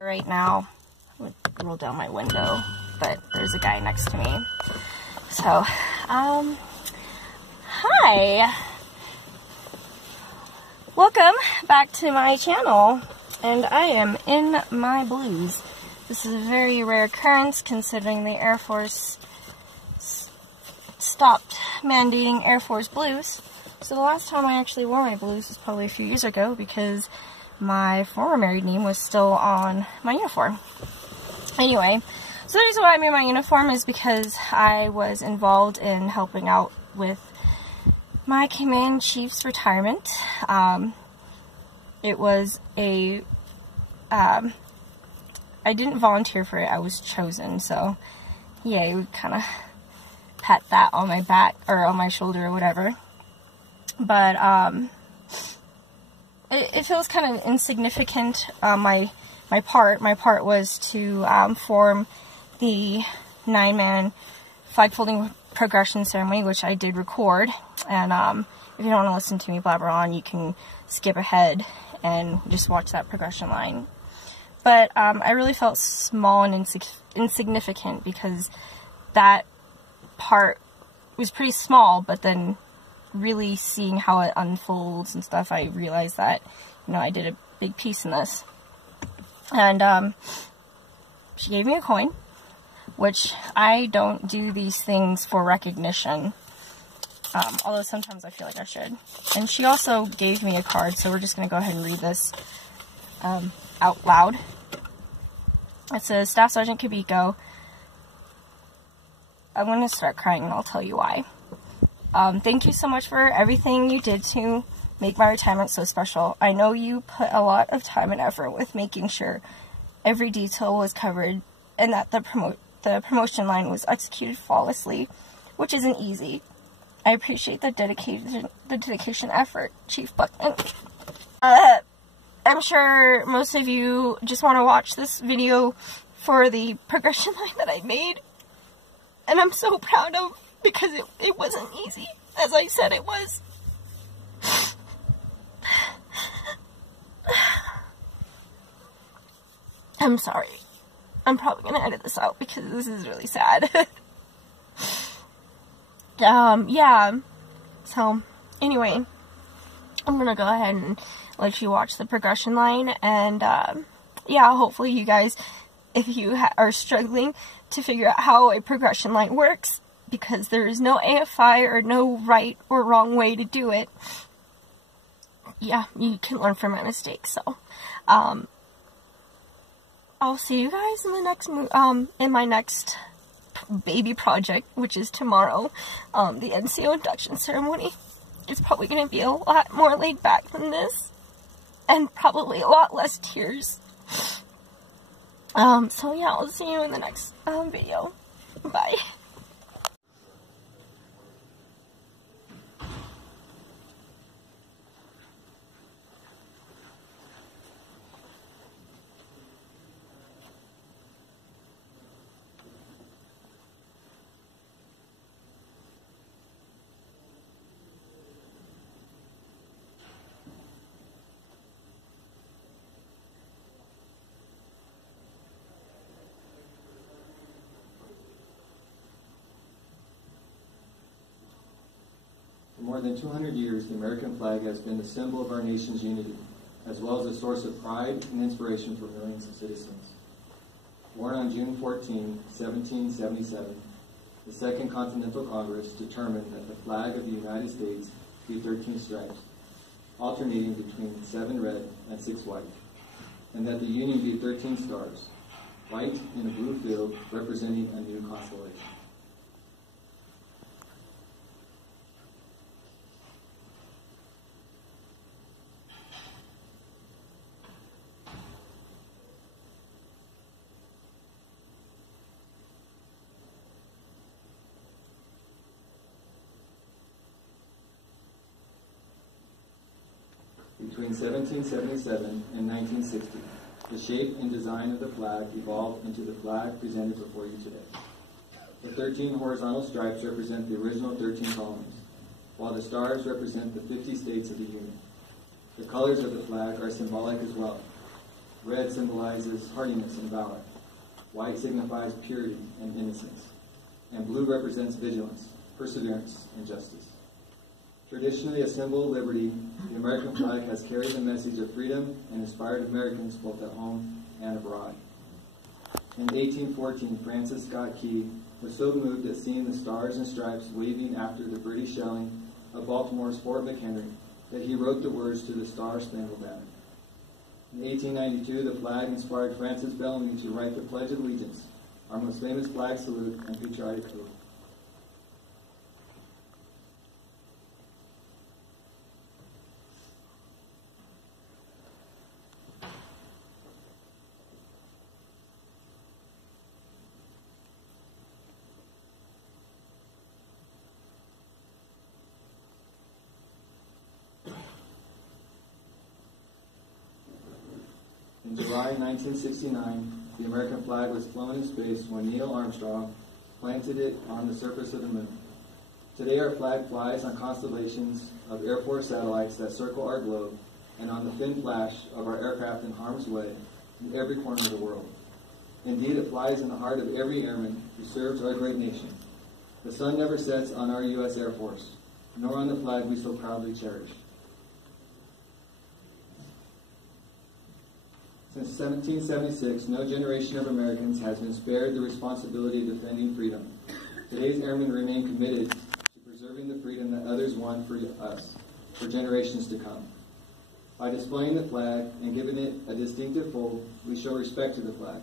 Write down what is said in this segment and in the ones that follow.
Right now, I'm gonna roll down my window, but there's a guy next to me. So, hi! Welcome back to my channel, and I am in my blues. This is a very rare occurrence considering the Air Force stopped mandating Air Force blues. So the last time I actually wore my blues was probably a few years ago because my former married name was still on my uniform. Anyway, so the reason why I made my uniform is because I was involved in helping out with my command chief's retirement. It was a, I didn't volunteer for it, I was chosen, so yeah, we kind of pat that on my back, or on my shoulder, or whatever. But, it feels kind of insignificant. My part was to form the 9-man flag folding progression ceremony, which I did record. And if you don't want to listen to me blabber on, you can skip ahead and just watch that progression line. But I really felt small and insignificant because that part was pretty small, but then really seeing how it unfolds and stuff, I realized that, you know, I did a big piece in this. And she gave me a coin, which I don't do these things for recognition, although sometimes I feel like I should. And she also gave me a card, so we're just going to go ahead and read this out loud. It says, Staff Sergeant Kabiko, I'm going to start crying and I'll tell you why. Thank you so much for everything you did to make my retirement so special. I know you put a lot of time and effort with making sure every detail was covered and that the promotion line was executed flawlessly, which isn't easy. I appreciate the dedication effort, Chief Buckman. I'm sure most of you just want to watch this video for the progression line that I made, and I'm so proud of, because it wasn't easy, as I said it was. I'm sorry. I'm probably going to edit this out because this is really sad. Yeah. So, anyway, I'm going to go ahead and let you watch the progression line, and, yeah, hopefully you guys, if you are struggling to figure out how a progression line works, because there is no AFI or no right or wrong way to do it, yeah, you can learn from my mistakes. So, I'll see you guys in the next in my next baby project, which is tomorrow. The NCO induction ceremony. It's probably going to be a lot more laid back than this, and probably a lot less tears. So yeah, I'll see you in the next video. Bye. For more than 200 years, the American flag has been the symbol of our nation's unity, as well as a source of pride and inspiration for millions of citizens. Born on June 14, 1777, the Second Continental Congress determined that the flag of the United States be 13 stripes, alternating between 7 red and 6 white, and that the Union be 13 stars, white in a blue field representing a new constellation. Between 1777 and 1960, the shape and design of the flag evolved into the flag presented before you today. The 13 horizontal stripes represent the original 13 colonies, while the stars represent the 50 states of the Union. The colors of the flag are symbolic as well. Red symbolizes hardiness and valor. White signifies purity and innocence. And blue represents vigilance, perseverance, and justice. Traditionally a symbol of liberty, the American flag has carried the message of freedom and inspired Americans both at home and abroad. In 1814, Francis Scott Key was so moved at seeing the stars and stripes waving after the British shelling of Baltimore's Fort McHenry that he wrote the words to the Star-Spangled Banner. In 1892, the flag inspired Francis Bellamy to write the Pledge of Allegiance, our most famous flag salute and patriotic oath. In July 1969, the American flag was flown in space when Neil Armstrong planted it on the surface of the moon. Today our flag flies on constellations of Air Force satellites that circle our globe and on the thin flash of our aircraft in harm's way in every corner of the world. Indeed, it flies in the heart of every airman who serves our great nation. The sun never sets on our U.S. Air Force, nor on the flag we so proudly cherish. Since 1776, no generation of Americans has been spared the responsibility of defending freedom. Today's airmen remain committed to preserving the freedom that others won for us, for generations to come. By displaying the flag and giving it a distinctive fold, we show respect to the flag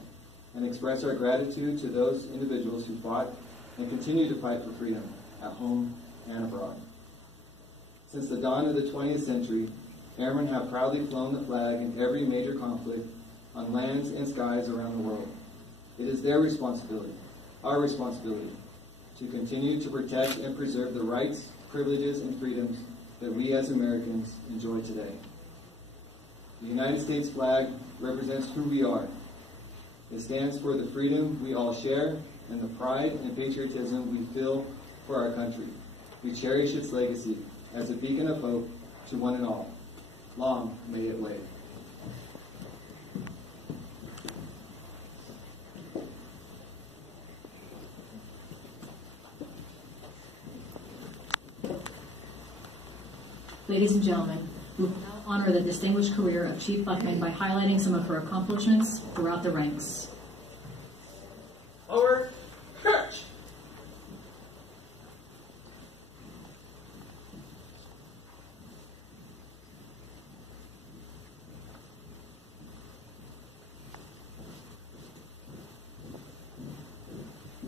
and express our gratitude to those individuals who fought and continue to fight for freedom at home and abroad. Since the dawn of the 20th century, airmen have proudly flown the flag in every major conflict on lands and skies around the world. It is their responsibility, our responsibility, to continue to protect and preserve the rights, privileges, and freedoms that we as Americans enjoy today. The United States flag represents who we are. It stands for the freedom we all share and the pride and patriotism we feel for our country. We cherish its legacy as a beacon of hope to one and all. Long may it wave. Ladies and gentlemen, we will now honor the distinguished career of Chief Buckman by highlighting some of her accomplishments throughout the ranks. Forward, march!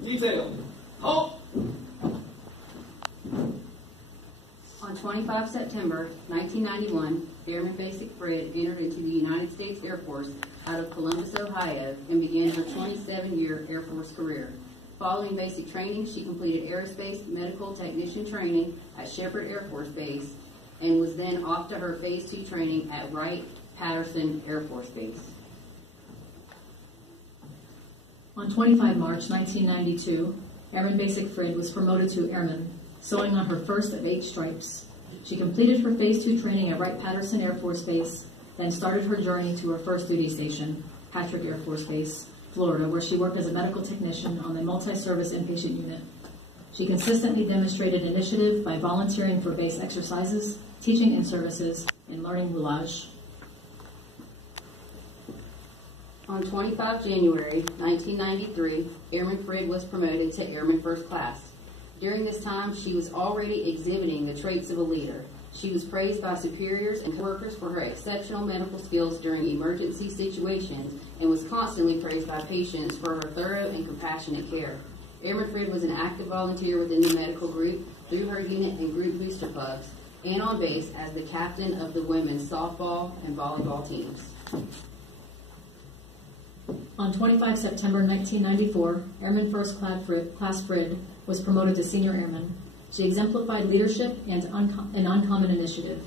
Detail. Halt! On 25 September 1991, Airman Basic Fred entered into the United States Air Force out of Columbus, Ohio, and began her 27-year Air Force career. Following basic training, she completed aerospace medical technician training at Shepherd Air Force Base and was then off to her Phase 2 training at Wright-Patterson Air Force Base. On 25 March 1992, Airman Basic Fred was promoted to airman, sewing on her first of 8 stripes. She completed her Phase 2 training at Wright-Patterson Air Force Base, then started her journey to her first duty station, Patrick Air Force Base, Florida, where she worked as a medical technician on the multi-service inpatient unit. She consistently demonstrated initiative by volunteering for base exercises, teaching in-services, and learning roulage. On 25 January 1993, Airman Fred was promoted to Airman First Class. During this time, she was already exhibiting the traits of a leader. She was praised by superiors and workers for her exceptional medical skills during emergency situations and was constantly praised by patients for her thorough and compassionate care. Airman Fred was an active volunteer within the medical group, through her unit and group booster clubs, and on base as the captain of the women's softball and volleyball teams. On 25 September 1994, Airman First Class Fred was promoted to Senior Airman. She exemplified leadership and an uncommon initiative.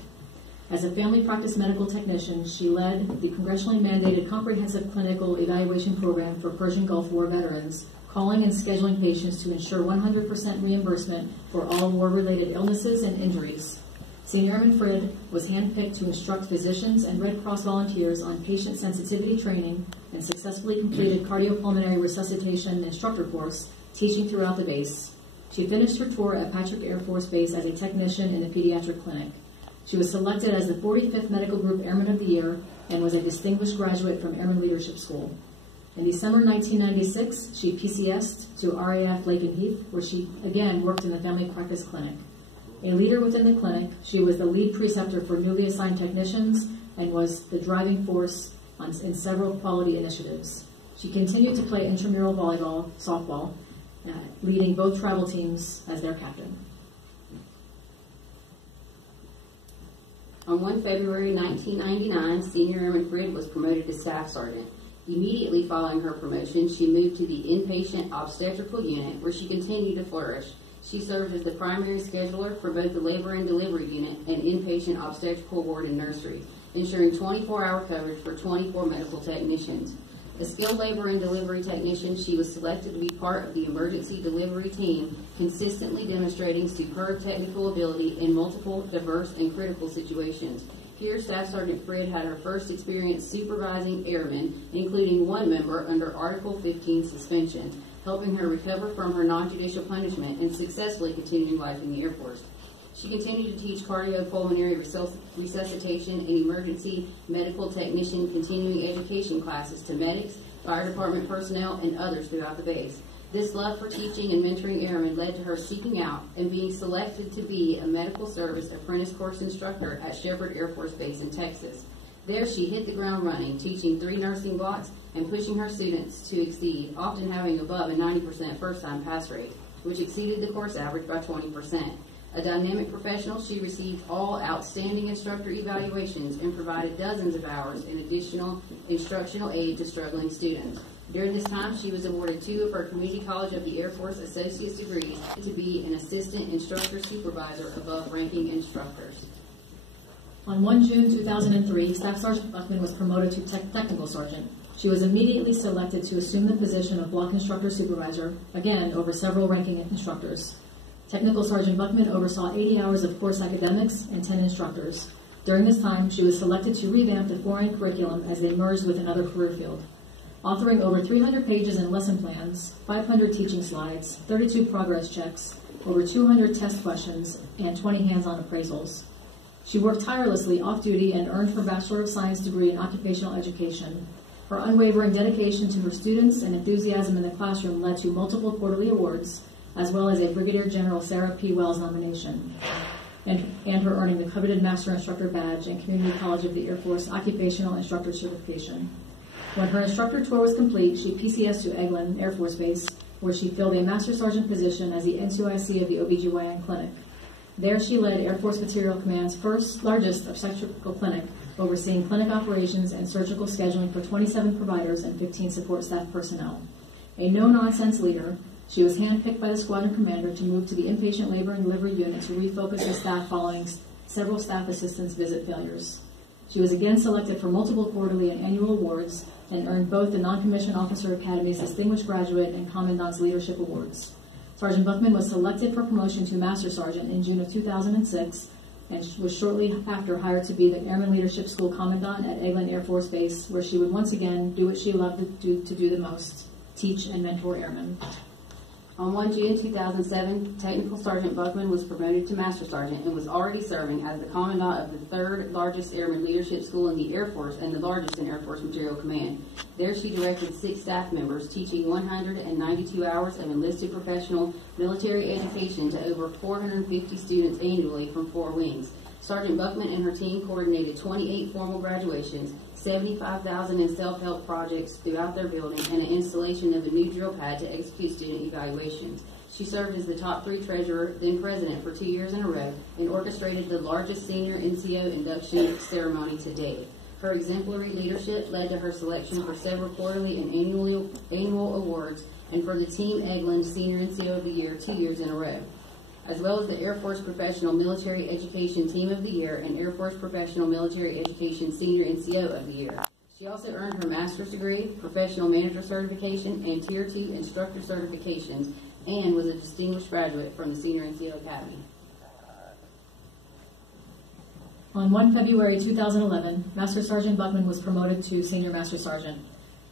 As a family practice medical technician, she led the congressionally mandated comprehensive clinical evaluation program for Persian Gulf War veterans, calling and scheduling patients to ensure 100% reimbursement for all war-related illnesses and injuries. Senior Airman Frid was handpicked to instruct physicians and Red Cross volunteers on patient sensitivity training and successfully completed cardiopulmonary resuscitation instructor course, teaching throughout the base. She finished her tour at Patrick Air Force Base as a technician in the pediatric clinic. She was selected as the 45th Medical Group Airman of the Year and was a distinguished graduate from Airman Leadership School. In December 1996, she PCS'd to RAF Lake and Heath, where she again worked in the family practice clinic. A leader within the clinic, she was the lead preceptor for newly assigned technicians and was the driving force in several quality initiatives. She continued to play intramural volleyball, softball, leading both travel teams as their captain. On 1 February 1999, Senior Airman Frid was promoted to Staff Sergeant. Immediately following her promotion, she moved to the Inpatient Obstetrical Unit, where she continued to flourish. She served as the primary scheduler for both the Labor and Delivery Unit and Inpatient Obstetrical Ward and Nursery, ensuring 24-hour coverage for 24 medical technicians. A skilled labor and delivery technician, she was selected to be part of the emergency delivery team, consistently demonstrating superb technical ability in multiple, diverse, and critical situations. Here, Staff Sergeant Frid had her first experience supervising airmen, including one member under Article 15 suspension, helping her recover from her non-judicial punishment and successfully continuing life in the Air Force. She continued to teach cardiopulmonary resuscitation and emergency medical technician continuing education classes to medics, fire department personnel, and others throughout the base. This love for teaching and mentoring airmen led to her seeking out and being selected to be a medical service apprentice course instructor at Shepherd Air Force Base in Texas. There she hit the ground running, teaching 3 nursing blocks and pushing her students to exceed, often having above a 90% first-time pass rate, which exceeded the course average by 20%. A dynamic professional, she received all outstanding instructor evaluations and provided dozens of hours in additional instructional aid to struggling students. During this time, she was awarded 2 of her Community College of the Air Force Associate's degrees to be an assistant instructor supervisor above ranking instructors. On 1 June 2003, Staff Sergeant Buckman was promoted to Technical Sergeant. She was immediately selected to assume the position of Block Instructor Supervisor, again over several ranking instructors. Technical Sergeant Buckman oversaw 80 hours of course academics and 10 instructors. During this time, she was selected to revamp the foreign curriculum as they merged with another career field. Authoring over 300 pages in lesson plans, 500 teaching slides, 32 progress checks, over 200 test questions, and 20 hands-on appraisals. She worked tirelessly off-duty and earned her Bachelor of Science degree in Occupational Education. Her unwavering dedication to her students and enthusiasm in the classroom led to multiple quarterly awards, as well as a Brigadier General Sarah P. Wells nomination, and her earning the coveted Master Instructor Badge and Community College of the Air Force Occupational Instructor Certification. When her instructor tour was complete, she PCS'd to Eglin Air Force Base, where she filled a Master Sergeant position as the NCOs of the OBGYN clinic. There she led Air Force Material Command's first largest obstetrical clinic, overseeing clinic operations and surgical scheduling for 27 providers and 15 support staff personnel. A no-nonsense leader, she was handpicked by the squadron commander to move to the Inpatient Labor and Delivery Unit to refocus the staff following several staff assistants' visit failures. She was again selected for multiple quarterly and annual awards and earned both the Non-Commissioned Officer Academy's Distinguished Graduate and Commandant's Leadership Awards. Sergeant Buckman was selected for promotion to Master Sergeant in June of 2006 and was shortly after hired to be the Airman Leadership School Commandant at Eglin Air Force Base, where she would once again do what she loved to do the most, teach and mentor airmen. On 1 June 2007, Technical Sergeant Buckman was promoted to Master Sergeant and was already serving as the Commandant of the 3rd largest Airman Leadership School in the Air Force and the largest in Air Force Material Command. There she directed 6 staff members, teaching 192 hours of enlisted professional military education to over 450 students annually from 4 wings. Sergeant Buckman and her team coordinated 28 formal graduations, 75,000 in self-help projects throughout their building, and an installation of a new drill pad to execute student evaluations. She served as the top 3 treasurer, then president, for 2 years in a row, and orchestrated the largest senior NCO induction ceremony to date. Her exemplary leadership led to her selection for several quarterly and annual awards, and for the Team Eglin Senior NCO of the Year 2 years in a row, as well as the Air Force Professional Military Education Team of the Year and Air Force Professional Military Education Senior NCO of the Year. She also earned her master's degree, professional manager certification, and Tier 2 instructor certifications, and was a distinguished graduate from the Senior NCO Academy. On 1 February 2011, Master Sergeant Buckman was promoted to Senior Master Sergeant.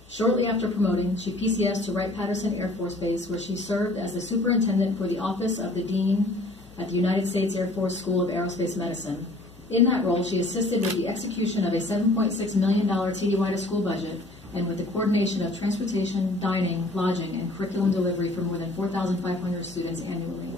Shortly after promoting, she PCSed to Wright-Patterson Air Force Base, where she served as the superintendent for the Office of the Dean at the United States Air Force School of Aerospace Medicine. In that role, she assisted with the execution of a $7.6 million TDY to school budget and with the coordination of transportation, dining, lodging, and curriculum delivery for more than 4,500 students annually.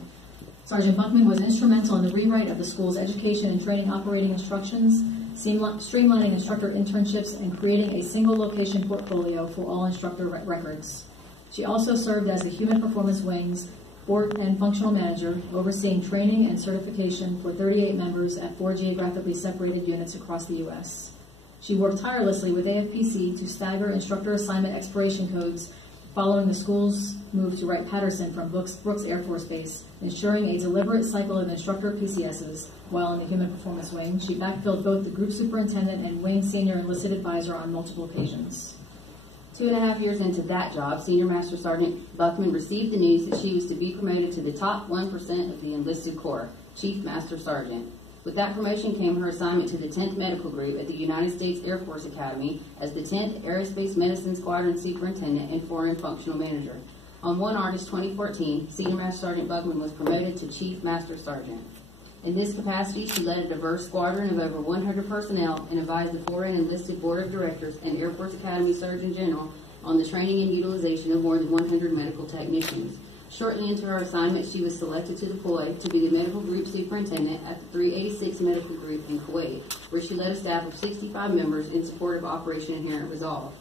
Sergeant Buckman was instrumental in the rewrite of the school's education and training operating instructions, streamlining instructor internships, and creating a single location portfolio for all instructor records. She also served as the Human Performance Wing's board and functional manager, overseeing training and certification for 38 members at 4 geographically separated units across the U.S. She worked tirelessly with AFPC to stagger instructor assignment expiration codes following the school's move to Wright-Patterson from Brooks Air Force Base, ensuring a deliberate cycle of instructor PCSs. While in the Human Performance Wing, she backfilled both the group superintendent and wing senior enlisted advisor on multiple occasions. 2.5 years into that job, Senior Master Sergeant Buckman received the news that she was to be promoted to the top 1% of the enlisted corps, Chief Master Sergeant. With that promotion came her assignment to the 10th Medical Group at the United States Air Force Academy as the 10th Aerospace Medicine Squadron Superintendent and Foreign Functional Manager. On 1 August 2014, Senior Master Sergeant Buckman was promoted to Chief Master Sergeant. In this capacity, she led a diverse squadron of over 100 personnel and advised the Foreign Enlisted Board of Directors and Air Force Academy Surgeon General on the training and utilization of more than 100 medical technicians. Shortly into her assignment, she was selected to deploy to be the Medical Group Superintendent at the 386 Medical Group in Kuwait, where she led a staff of 65 members in support of Operation Inherent Resolve.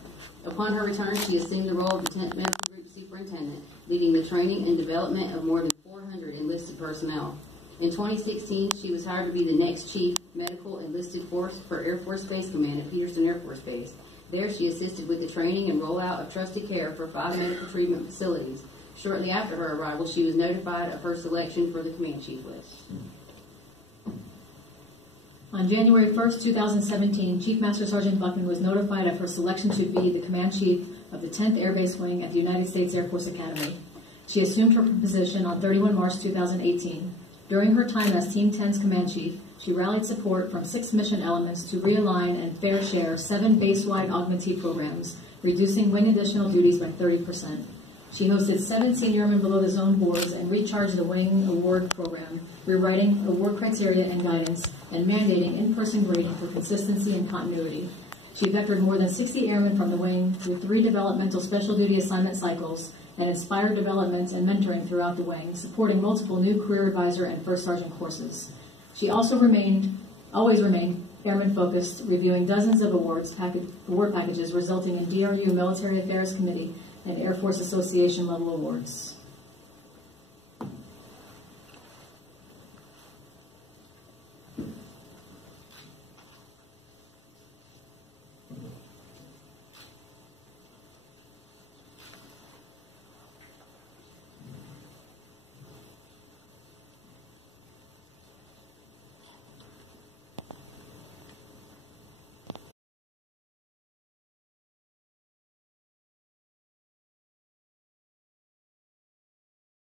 Upon her return, she assumed the role of the 10th Medical Group Superintendent, leading the training and development of more than 400 enlisted personnel. In 2016, she was hired to be the next Chief Medical Enlisted Force for Air Force Space Command at Peterson Air Force Base. There, she assisted with the training and rollout of trusted care for 5 medical treatment facilities. Shortly after her arrival, she was notified of her selection for the Command Chief list. On January 1st, 2017, Chief Master Sergeant Buckman was notified of her selection to be the Command Chief of the 10th Air Base Wing at the United States Air Force Academy. She assumed her position on 31 March 2018. During her time as Team 10's Command Chief, she rallied support from 6 mission elements to realign and fair share 7 base-wide augmentee programs, reducing wing additional duties by 30%. She hosted 7 senior airmen below the zone boards and recharged the wing award program, rewriting award criteria and guidance, and mandating in-person grading for consistency and continuity. She vectored more than 60 airmen from the wing through 3 developmental special duty assignment cycles and inspired development and mentoring throughout the wing, supporting multiple new career advisor and first sergeant courses. She also always remained airman-focused, reviewing dozens of award packages resulting in DRU Military Affairs Committee and Air Force Association level awards.